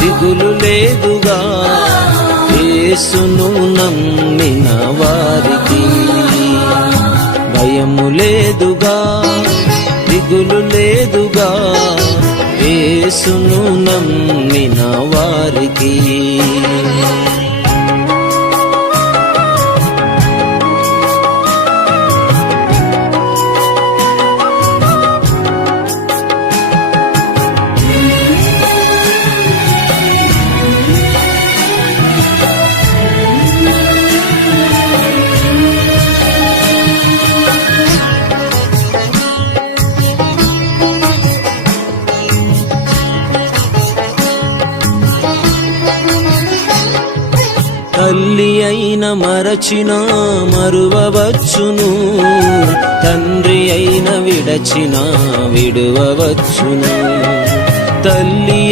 దిగులు లేదుగా యేసును నమ్మిన వారికి, భయము లేదుగా దిగులు లేదుగా యేసును నమ్మిన వారికి. తల్లి అయిన మరచిన మరువవచ్చును, తండ్రి అయిన విడచిన విడువవచ్చును. తల్లి